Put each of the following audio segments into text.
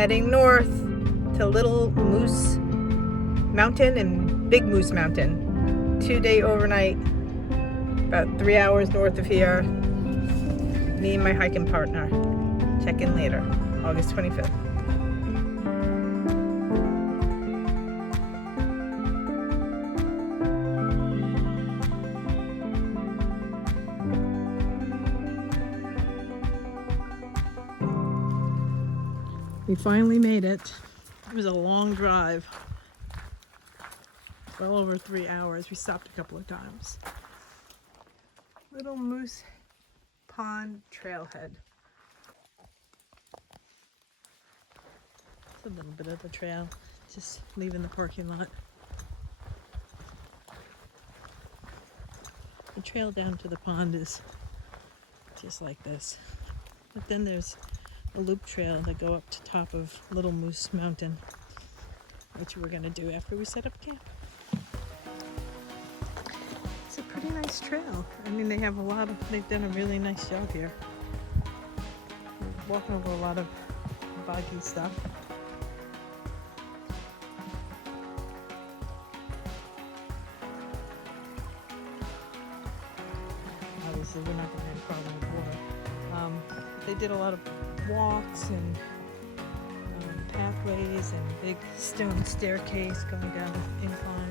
heading north to Little Moose Mountain and Big Moose Mountain. 2-day overnight, about 3 hours north of here. Me and my hiking partner. Check in later, August 25th. We finally made it. It was a long drive. Well over 3 hours. We stopped a couple of times. Little Moose Pond Trailhead. It's a little bit of the trail, just leaving the parking lot. The trail down to the pond is just like this. But then there's a loop trail that go up to top of Little Moose Mountain, which we're gonna do after we set up camp. It's a pretty nice trail. I mean, they've done a really nice job here. We're walking over a lot of boggy stuff. Obviously, we're not gonna have a problem with water. They did a lot of walks and pathways and big stone staircase going down the incline.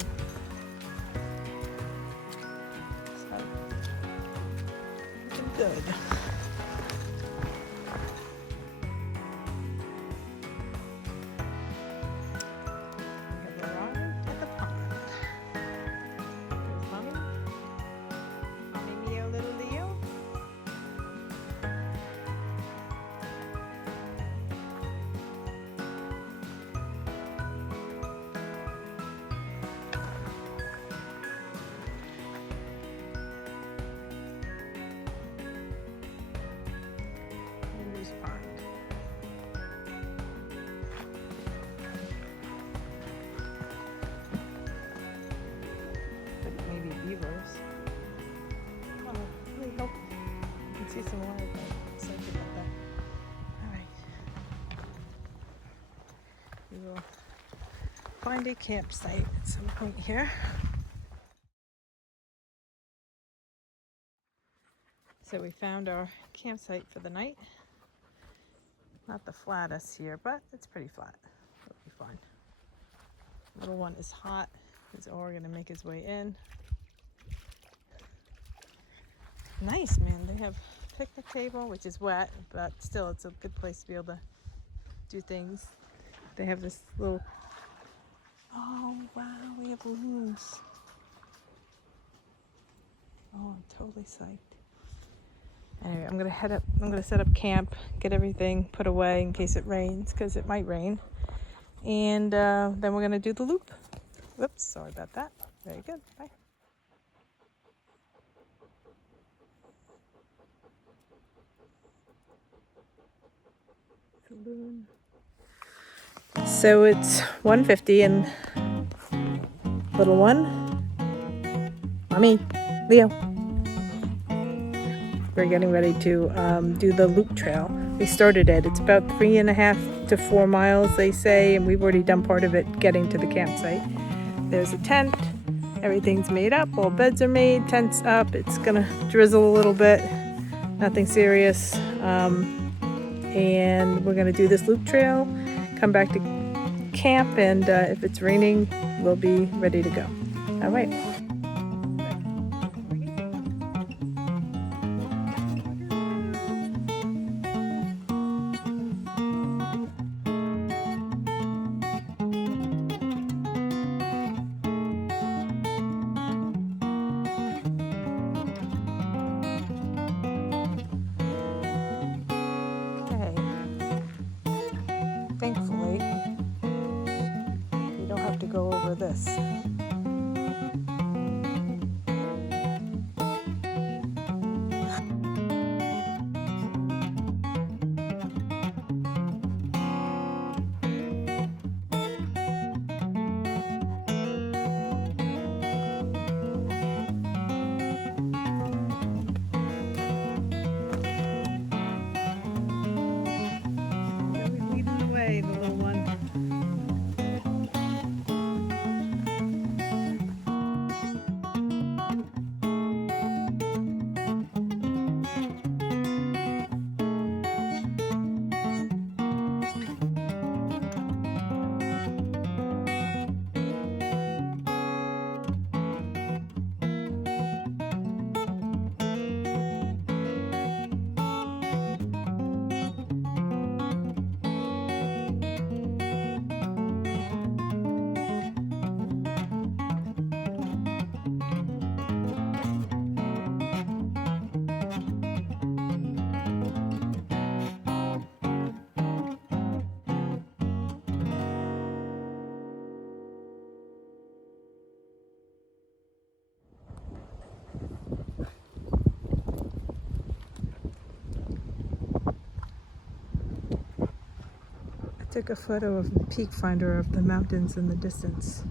So, looking good. We have arrived at the pond. There's Mommy. Mommy Mio, little Leo. Moose Pond. But maybe beavers. Oh, we hope you can see some water, but I'm excited about that. Alright. We will find a campsite at some point here. So we found our campsite for the night. Not the flattest here, but it's pretty flat. It'll be fine. Little one is hot. He's all gonna make his way in. Nice, man. They have a picnic table, which is wet, but still it's a good place to be able to do things. They have this little, oh wow, we have loons. Oh, I'm totally psyched. Anyway, I'm gonna set up camp, get everything put away in case it rains, because it might rain. And then we're gonna do the loop. Whoops, sorry about that. Very good, bye. So it's 1:50 and little one, Mommy, Leo. We're getting ready to do the loop trail. We started it. It's about 3.5 to 4 miles, they say, and we've already done part of it getting to the campsite. There's a tent. Everything's made up. All beds are made. Tent's up. It's gonna drizzle a little bit. Nothing serious. And we're gonna do this loop trail. Come back to camp, and if it's raining, we'll be ready to go. All right. Thankfully, we don't have to go over this. Leading the way, the Took a photo of the peak finder of the mountains in the distance.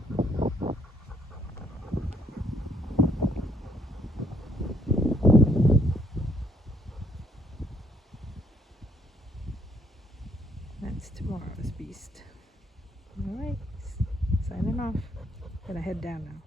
That's tomorrow's beast. All right, signing off. Gonna head down now.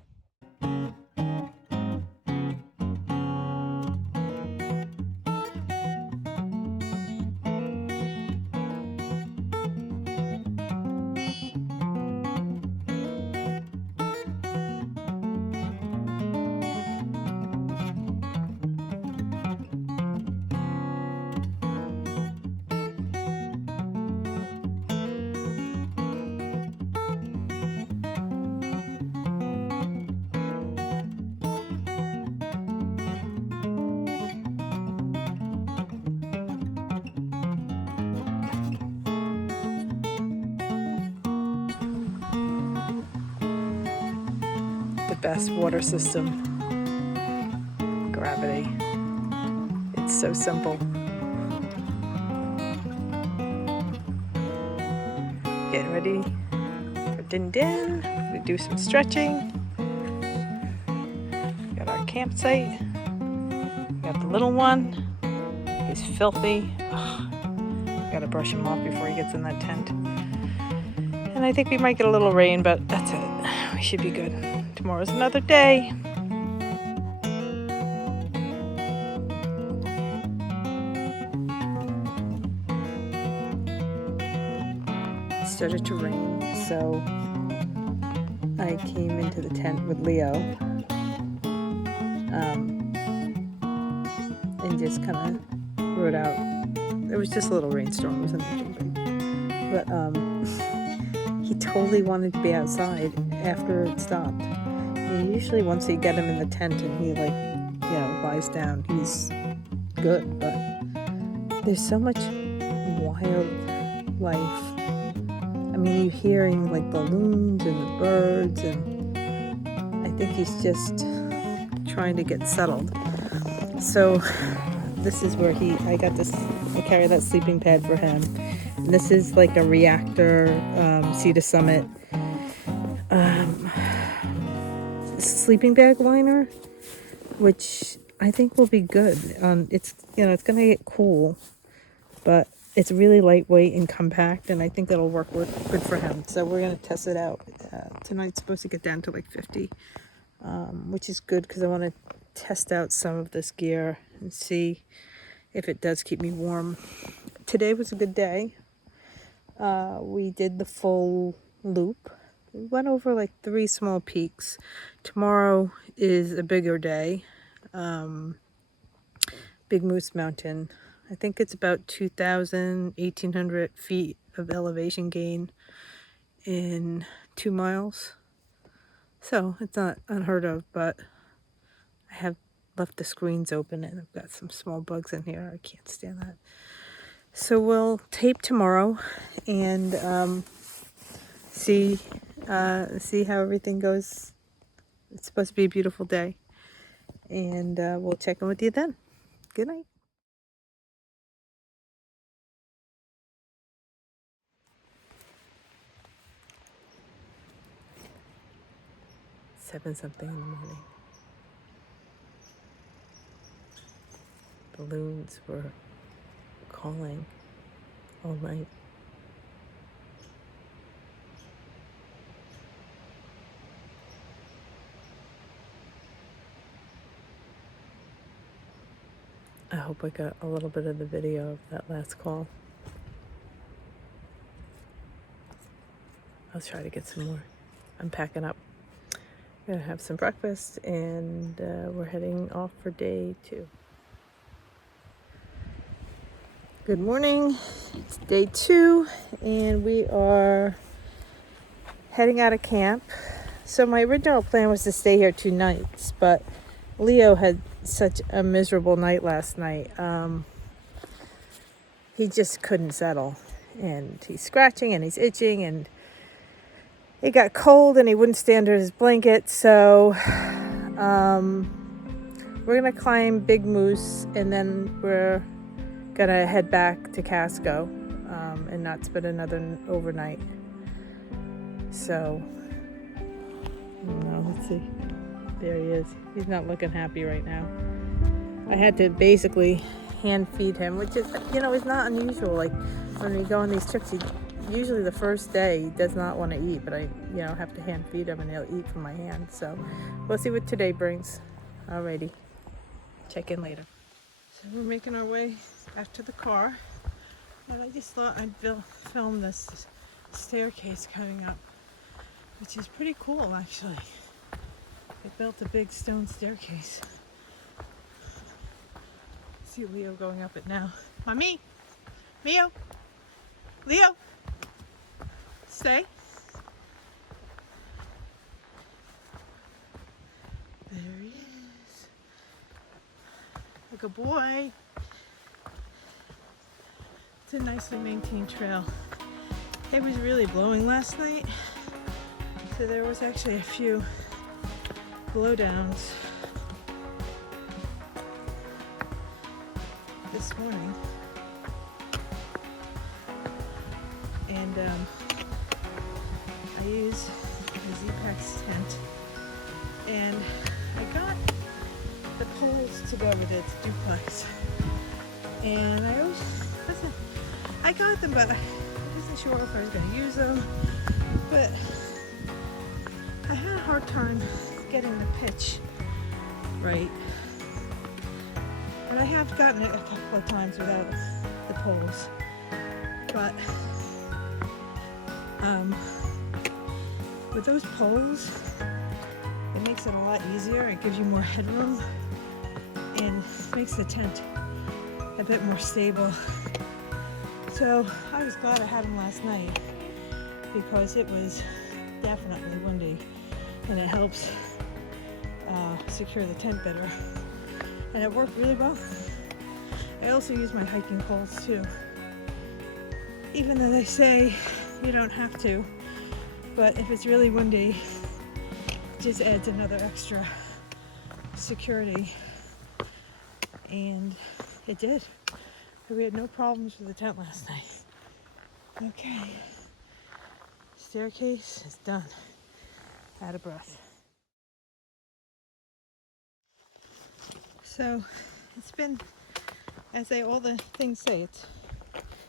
The best water system. Gravity. It's so simple. Getting ready for din din. We do some stretching. Got our campsite. Got the little one. He's filthy. Gotta brush him off before he gets in that tent. And I think we might get a little rain, but that's it. We should be good. Tomorrow's another day. It started to rain, so I came into the tent with Leo and just kind of rode out. It was just a little rainstorm, it wasn't anything big. But he totally wanted to be outside after it stopped. And usually once you get him in the tent and he lies down, he's good. But there's so much wildlife. I mean, you're hearing like balloons and the birds, and I think he's just trying to get settled. So this is where I carry that sleeping pad for him. And this is like a reactor Sea to Summit sleeping bag liner, which I think will be good. It's gonna get cool, but it's really lightweight and compact, and I think that'll work good for him. So we're gonna test it out. Tonight's supposed to get down to like 50, which is good because I want to test out some of this gear and see if it does keep me warm. Today was a good day. We did the full loop. We went over like 3 small peaks. Tomorrow is a bigger day. Big Moose Mountain. I think it's about 1,800 feet of elevation gain in 2 miles. So it's not unheard of, but I have left the screens open and I've got some small bugs in here. I can't stand that. So we'll tape tomorrow and see how everything goes. It's supposed to be a beautiful day, and we'll check in with you then. Good night. 7-something in the morning. Balloons were calling all night. I hope I got a little bit of the video of that last call. I'll try to get some more. I'm packing up. I'm gonna have some breakfast and we're heading off for day 2. Good morning. It's day 2 and we are heading out of camp. So my original plan was to stay here 2 nights, but Leo had such a miserable night last night. He just couldn't settle, and he's scratching and he's itching, and it got cold and he wouldn't stay under his blanket. So we're gonna climb Big Moose and then we're gonna head back to Casco. and not spend another overnight. So, let's see. There he is. He's not looking happy right now. I had to basically hand feed him, which is, is not unusual. Like when we go on these trips, usually the first day he does not want to eat, but I, have to hand feed him and he'll eat from my hand. So we'll see what today brings. Alrighty. Check in later. So we're making our way back to the car. And I just thought I'd film this staircase coming up, which is pretty cool actually. They built a big stone staircase. See Leo going up it now. Mommy! Leo! Leo! Stay. There he is. Like a boy. It's a nicely maintained trail. It was really blowing last night, so there was actually a few blowdowns this morning, and I used the Z-Pack's tent, and I got the poles to go with it, duplex, and I got them, but I wasn't sure if I was going to use them, but I had a hard time getting the pitch right. But I have gotten it a couple of times without the poles. But with those poles, it makes it a lot easier. It gives you more headroom and makes the tent a bit more stable. So I was glad I had them last night because it was definitely windy, and it helps secure the tent better. And it worked really well. I also use my hiking poles too. Even though they say you don't have to, but if it's really windy, it just adds another extra security. And it did. We had no problems with the tent last night. Okay. Staircase is done. Out of breath. So it's been, as all the things say,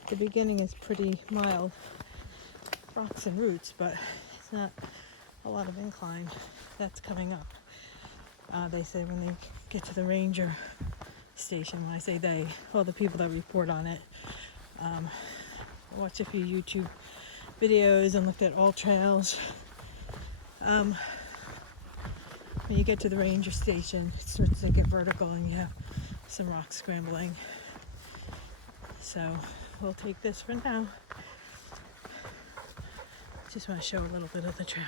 the beginning is pretty mild, rocks and roots, but it's not a lot of incline that's coming up. They say when they get to the ranger station, when I say they, all the people that report on it, watch a few YouTube videos and looked at all trails. When you get to the ranger station, it starts to get vertical and you have some rock scrambling. So we'll take this for now. Just want to show a little bit of the trail.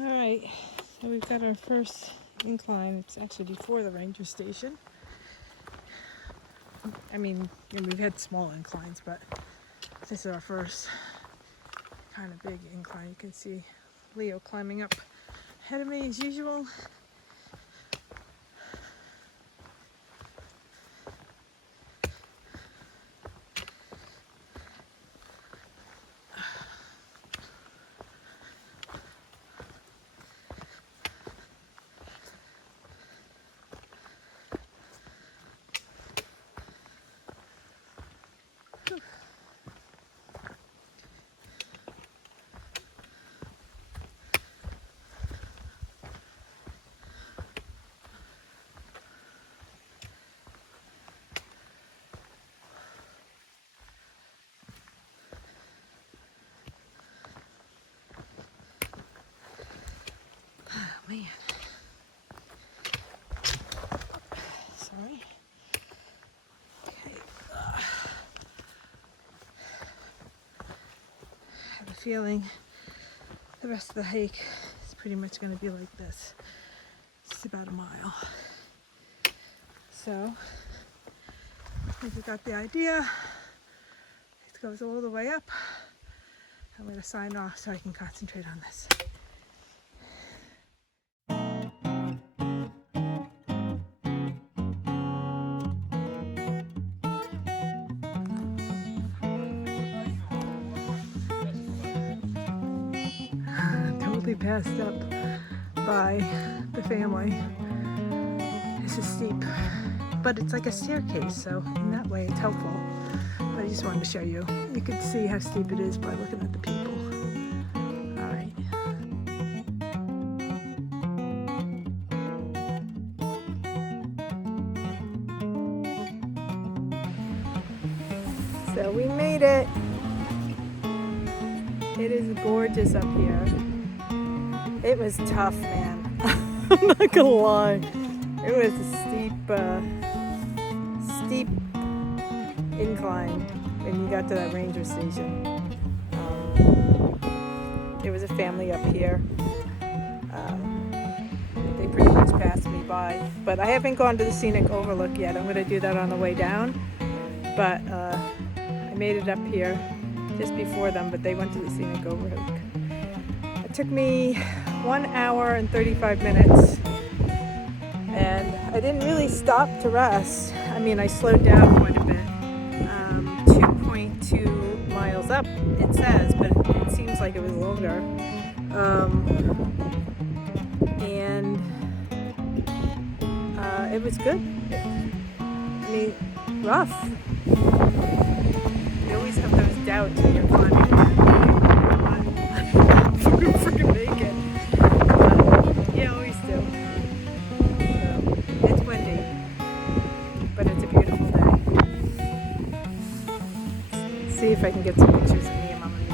All right, so we've got our first incline. It's actually before the ranger station. I mean, we've had small inclines, but this is our first kind of big incline. You can see Leo climbing up ahead of me as usual. Man. Sorry. Okay. Have a feeling the rest of the hike is pretty much going to be like this. It's about a mile. So, if you got the idea, it goes all the way up. I'm going to sign off so I can concentrate on this. Totally passed up by the family. This is steep, but it's like a staircase, so in that way it's helpful. But I just wanted to show you. You can see how steep it is by looking at the people. All right. So we made it. It is gorgeous up here. It was tough, man. I'm not gonna lie. It was a steep incline when you got to that ranger station. There was a family up here. They pretty much passed me by, but I haven't gone to the scenic overlook yet. I'm gonna do that on the way down. But I made it up here just before them, but they went to the scenic overlook. It took me 1 hour and 35 minutes, and I didn't really stop to rest. I mean, I slowed down quite a bit. 2.2 miles up, it says, but it seems like it was longer. And it was good. I mean, rough. You always have those doubts when you're climbing. Freaking make it. You always do. So, it's windy, but it's a beautiful day. See if I can get some pictures of me and Mama Mia.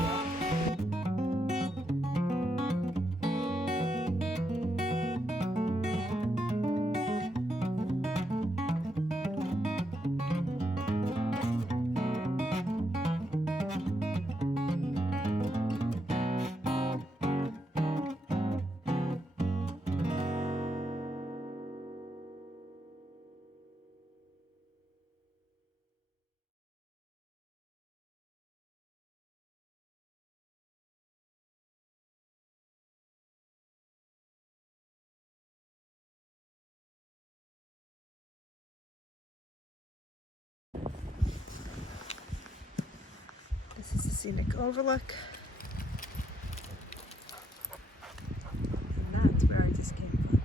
This is the scenic overlook. And that's where I just came from.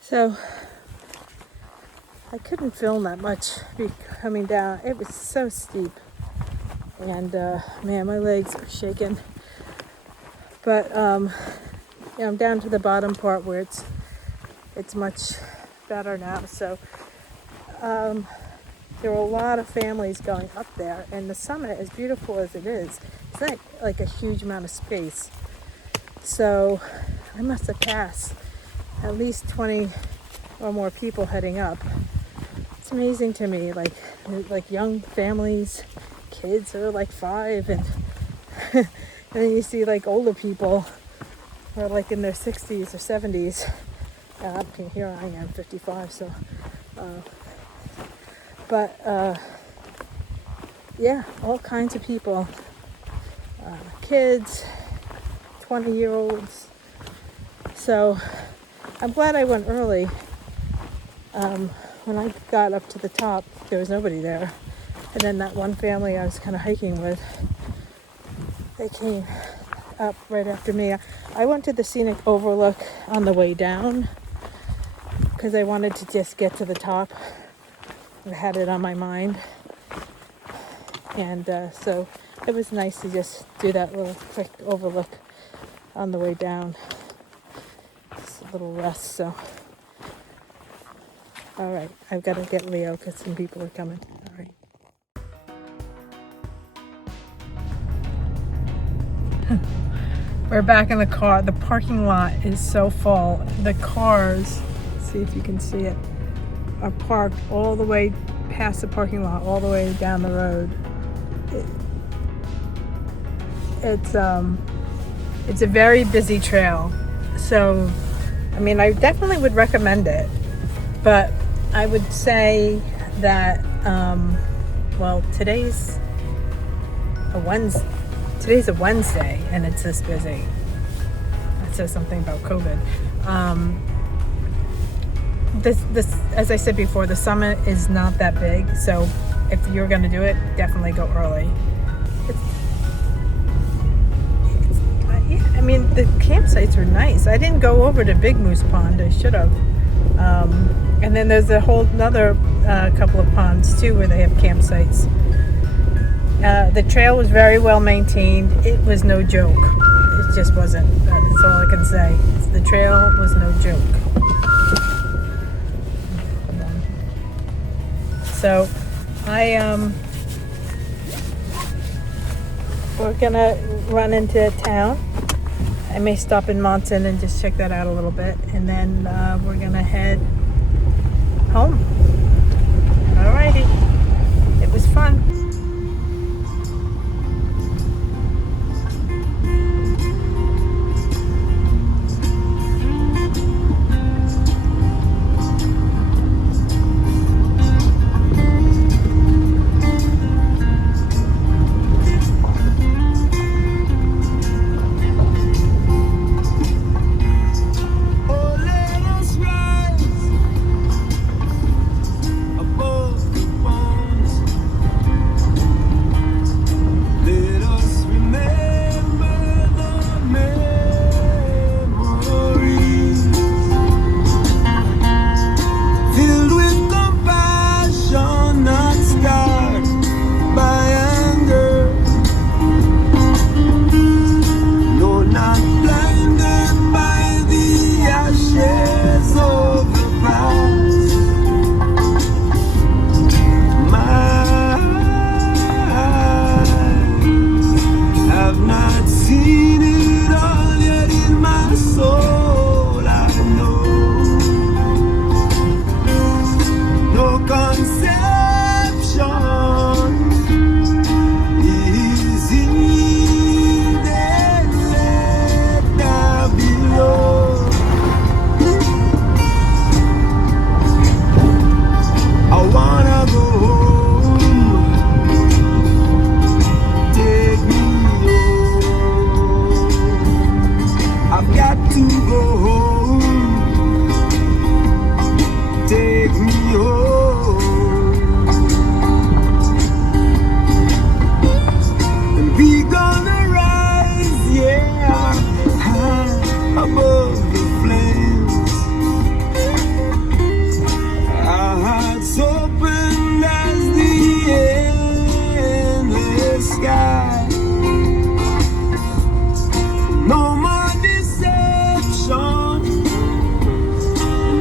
So, I couldn't film that much coming down. It was so steep. And man, my legs are shaking. But yeah, I'm down to the bottom part where it's much better now. So there were a lot of families going up there, and the summit, as beautiful as it is, it's not like a huge amount of space. So I must have passed at least 20 or more people heading up. It's amazing to me, like young families, kids who are like 5, and and then you see like older people who are like in their 60s or 70s. Here I am, 55, so yeah, all kinds of people, kids, 20-year-olds. So I'm glad I went early. When I got up to the top, there was nobody there. And then that one family I was kind of hiking with, they came up right after me. I went to the scenic overlook on the way down because I wanted to just get to the top. I had it on my mind. And so it was nice to just do that little quick overlook on the way down. Just a little rest, so. All right, I've got to get Leo because some people are coming. All right. We're back in the car. The parking lot is so full. The cars see if you can see it, are parked all the way past the parking lot, all the way down the road. It's a very busy trail. So, I mean, I definitely would recommend it, but I would say that, well, today's a Wednesday and it's this busy. That says something about COVID. This, as I said before, the summit is not that big, so if you're going to do it, definitely go early. I mean, the campsites are nice. I didn't go over to Big Moose Pond. I should have. And then there's a whole another couple of ponds too where they have campsites. The trail was very well maintained. It was no joke. It just wasn't. That's all I can say. The trail was no joke. So, we're gonna run into town. I may stop in Monson and just check that out a little bit, and then we're gonna head home. Alrighty, it was fun.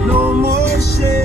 No more shame.